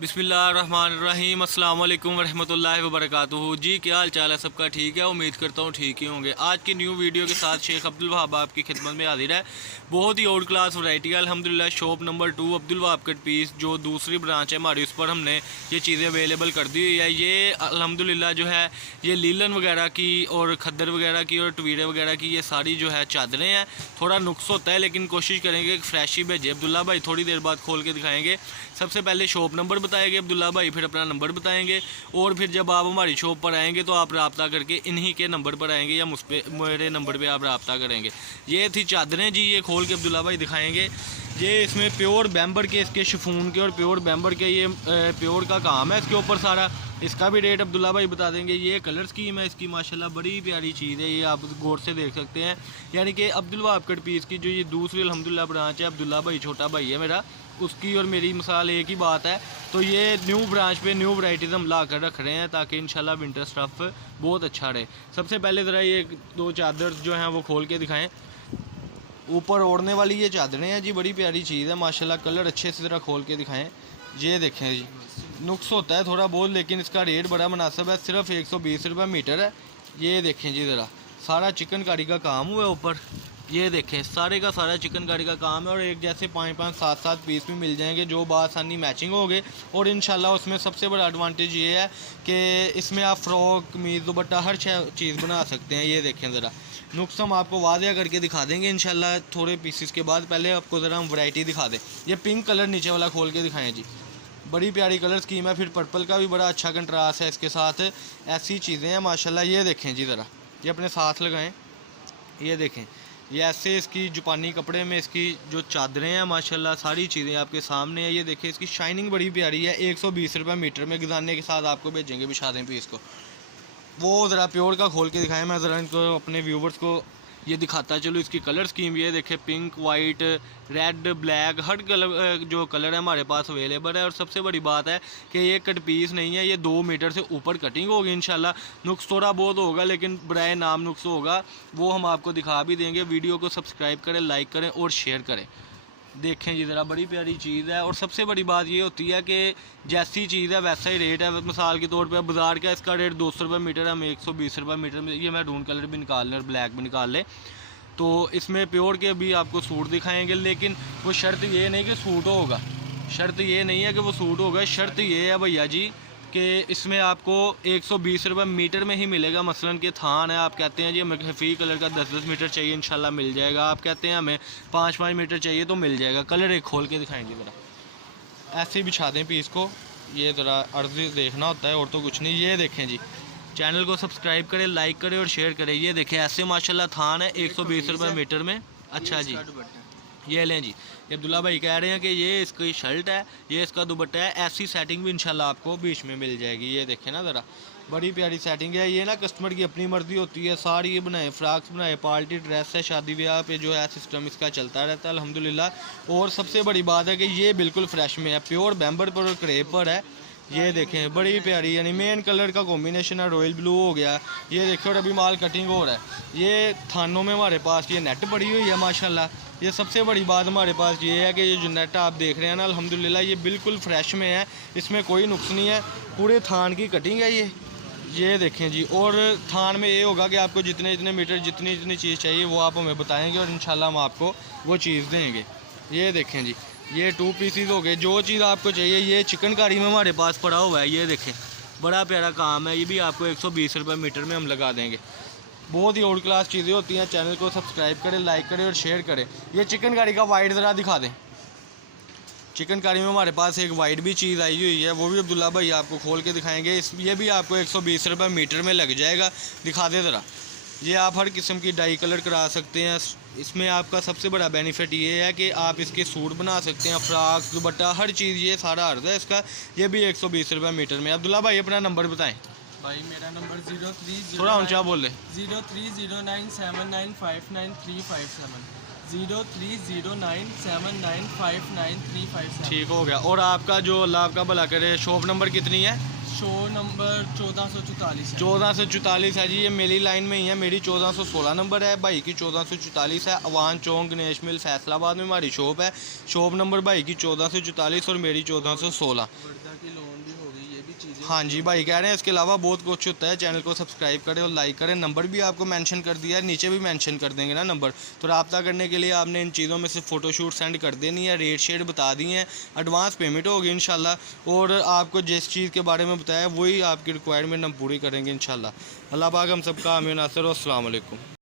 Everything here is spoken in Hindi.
बिस्मिल्लाहिर्रहमानिर्रहीम अस्सलाम वालेकुम वरहमतुल्लाहि वबरकातुहू। जी क्या हाल चाल है सबका? ठीक है, उम्मीद करता हूँ ठीक ही होंगे। आज की न्यू वीडियो के साथ शेख अब्दुल वहाब आपकी खिदमत में हाजिर है। बहुत ही आउट क्लास वैरायटी है अल्हम्दुलिल्लाह। Shop number 2 Abdul Wahab cut piece जो दूसरी ब्रांच है हमारी, उस पर हमने ये चीज़ें अवेलेबल कर दी हुई है। ये अल्हम्दुलिल्लाह जो है ये लीलन वगैरह की और खद्दर वगैरह की और टवीरे वगैरह की ये सारी जो है चादरें हैं। थोड़ा नुक्स होता है लेकिन कोशिश करेंगे कि फ्रेश ही भेजे। अब्दुल्ला भाई थोड़ी देर बाद खोल के दिखाएंगे। सबसे पहले शॉप नंबर बताएंगे अब्दुल्ला भाई, फिर अपना नंबर बताएंगे और फिर जब आप हमारी शॉप पर आएंगे तो आप रब्ता करके इन्हीं के नंबर पर आएंगे या मेरे नंबर पे आप रब्ता करेंगे। ये थी चादरें जी, ये खोल के अब्दुल्ला भाई दिखाएंगे। ये इसमें प्योर बैम्बर के, इसके शिफॉन के और प्योर बैम्बर के ये प्योर का काम है इसके ऊपर सारा। इसका भी रेट अब्दुल्ला भाई बता देंगे। ये कलर स्कीम है इसकी, माशाल्लाह बड़ी प्यारी चीज़ है। ये आप गौर से देख सकते हैं। यानी कि अब्दुल वहाब कट पीस की जो ये दूसरी अल्हम्दुलिल्लाह ब्रांच है, अब्दुल्ला भाई छोटा भाई है मेरा, उसकी और मेरी मिसाल एक ही बात है। तो ये न्यू ब्रांच पे न्यू वैराइटीज़ हम ला कर रख रहे हैं ताकि इंशाल्लाह विंटर स्टफ़ बहुत अच्छा रहे। सबसे पहले ज़रा ये दो चादर जो हैं वो खोल के दिखाएं। ऊपर ओढ़ने वाली ये चादरें हैं जी, बड़ी प्यारी चीज़ है माशाल्लाह। कलर अच्छे से ज़रा खोल के दिखाएं। ये देखें जी, नुक्स होता है थोड़ा बहुत लेकिन इसका रेट बड़ा मुनासिब है, सिर्फ 120 रुपये मीटर है। ये देखें जी, ज़रा सारा चिकनकारी का काम हुआ है ऊपर। ये देखें सारे का सारा चिकनकारी का काम है और एक जैसे 5-5, 7-7 पीस भी मिल जाएंगे जो बासानी मैचिंग हो गए। और इंशाल्लाह उसमें सबसे बड़ा एडवांटेज ये है कि इसमें आप फ़्रॉक, कमीज़, दुपट्टा हर चीज़ बना सकते हैं। ये देखें ज़रा नुक्स हम आपको वाज़ेह करके दिखा देंगे इंशाल्लाह थोड़े पीसेस के बाद। पहले आपको ज़रा हम वैरायटी दिखा दें। ये पिंक कलर नीचे वाला खोल के दिखाएँ जी, बड़ी प्यारी कलर स्कीम है। फिर पर्पल का भी बड़ा अच्छा कंट्रास्ट है इसके साथ। ऐसी चीज़ें हैं माशाल्लाह। ये देखें जी, ज़रा ये अपने साथ लगाएं। ये देखें ये ऐसे इसकी जापानी कपड़े में इसकी जो चादरें हैं माशाल्लाह सारी चीज़ें आपके सामने है। ये देखें इसकी शाइनिंग बड़ी प्यारी है। 120 रुपये मीटर में गजाने के साथ आपको भेजेंगे बिछा दें पीस को। वो ज़रा प्योर का खोल के दिखाएं। मैं ज़रा इनको अपने व्यूवर्स को ये दिखाता चलो इसकी कलर स्कीम। ये देखें पिंक, वाइट, रेड, ब्लैक, हर कलर जो कलर है हमारे पास अवेलेबल है। और सबसे बड़ी बात है कि ये कट पीस नहीं है, ये 2 मीटर से ऊपर कटिंग होगी इंशाल्लाह। नुक्स थोड़ा बहुत होगा लेकिन बराए नाम नुक्स होगा, वो हम आपको दिखा भी देंगे। वीडियो को सब्सक्राइब करें, लाइक करें और शेयर करें। देखें जी ज़रा बड़ी प्यारी चीज़ है। और सबसे बड़ी बात ये होती है कि जैसी चीज़ है वैसा ही रेट है। मिसाल के तौर पे बाज़ार का इसका रेट 200 रुपये मीटर है, हम 120 रुपये मीटर में। ये मैं ढूंढ कलर भी निकाल लें और ब्लैक भी निकाल लें। तो इसमें प्योर के भी आपको सूट दिखाएंगे लेकिन वो शर्त ये नहीं कि सूट होगा, शर्त ये नहीं है कि वो सूट होगा। शर्त ये है भैया जी कि इसमें आपको 120 रुपये मीटर में ही मिलेगा। मसलन के थान है, आप कहते हैं जी हमें हफ़ी कलर का 10-10 मीटर चाहिए, इंशाल्लाह मिल जाएगा। आप कहते हैं हमें 5-5 मीटर चाहिए तो मिल जाएगा। कलर एक खोल के दिखाएंगे ज़रा। ऐसे ही बिछा दें पीस को। ये ज़रा अर्ज़ देखना होता है और तो कुछ नहीं। ये देखें जी, चैनल को सब्सक्राइब करें, लाइक करें और शेयर करें। ये देखें ऐसे माशाल्लाह थान है 120 रुपये मीटर में। अच्छा जी, ये लें जी। ये अब्दुल्ला भाई कह रहे हैं कि ये इसकी शर्ट है, ये इसका दुपट्टा है। ऐसी सेटिंग भी इंशाल्लाह आपको बीच में मिल जाएगी। ये देखें ना ज़रा बड़ी प्यारी सेटिंग है। ये ना कस्टमर की अपनी मर्ज़ी होती है, साड़ी ये बनाए, फ्रॉक्स बनाए, पार्टी ड्रेस है, शादी ब्याह पे जो है सिस्टम इसका चलता रहता है अल्हम्दुलिल्लाह। और सबसे बड़ी बात है कि ये बिल्कुल फ्रेश में है, प्योर बैम्बर पर और क्रेप पर है। ये देखें बड़ी प्यारी, यानी मेन कलर का कॉम्बिनेशन है, रॉयल ब्लू हो गया। ये देखो और अभी माल कटिंग हो रहा है। ये थानों में हमारे पास ये नेट पड़ी हुई है माशाल्लाह। ये सबसे बड़ी बात हमारे पास ये है कि ये जो नेट आप देख रहे हैं ना अल्हम्दुलिल्लाह ये बिल्कुल फ्रेश में है, इसमें कोई नुक्स नहीं है। पूरे थान की कटिंग है ये देखें जी। और थान में ये होगा कि आपको जितने जितने मीटर जितनी जितनी चीज़ चाहिए वो आप हमें बताएंगे और इंशाल्लाह हम आपको वो चीज़ देंगे। ये देखें जी, ये 2 पीसीज हो गए। जो चीज़ आपको चाहिए ये चिकनकारी में हमारे पास पड़ा हुआ है। ये देखें बड़ा प्यारा काम है। ये भी आपको 120 रुपये मीटर में हम लगा देंगे। बहुत ही आउट क्लास चीज़ें होती हैं। चैनल को सब्सक्राइब करें, लाइक करें और शेयर करें। ये चिकनकारी का वाइट ज़रा दिखा दें। चिकनकारी में हमारे पास एक वाइट भी चीज़ आई हुई है, वो भी अब्दुल्ला भाई आपको खोल के दिखाएंगे। ये भी आपको 120 रुपये मीटर में लग जाएगा। दिखा दे ज़रा। ये आप हर किस्म की डाई कलर करा सकते हैं। इसमें आपका सबसे बड़ा बेनिफिट ये है कि आप इसके सूट बना सकते हैं, फ्रॉक्स, दुपट्टा, हर चीज़। ये सारा अर्ज़ है इसका। ये भी 120 रुपये मीटर में। अब्दुल्ला भाई अपना नंबर बताएं। भाई मेरा नंबर 0309 थोड़ा ऊंचा बोल लें। 030979595357 030979595357। ठीक हो गया। और आपका जो अल्लाह आपका भला करे शॉप नंबर कितनी है? शो नंबर 1444 है। 1444 है जी। ये मेरी लाइन में ही है, मेरी 1416 नंबर है, भाई की 1444 है। अवान चौक गणेश मिल फैसलाबाद में हमारी शॉप है। शॉप नंबर भाई की 1444 और मेरी 1416। वर्दा की लोन भी हो गई, ये भी चीज़ें। हाँ जी भाई कह रहे हैं, इसके अलावा बहुत कुछ होता है। चैनल को सब्सक्राइब करें और लाइक करें। नंबर भी आपको मेंशन कर दिया है, नीचे भी मेंशन कर देंगे ना नंबर। तो रब्ता करने के लिए आपने इन चीज़ों में से फ़ोटोशूट सेंड कर देनी है, रेट शेट बता दी हैं, एडवांस पेमेंट होगी इंशाल्लाह। और आपको जिस चीज़ के बारे में बताया वही आपकी रिक्वायरमेंट हम पूरी करेंगे इंशाल्लाह। अल्लाह पाक हम सबका आमीन नासिर। अस्सलाम वालेकुम।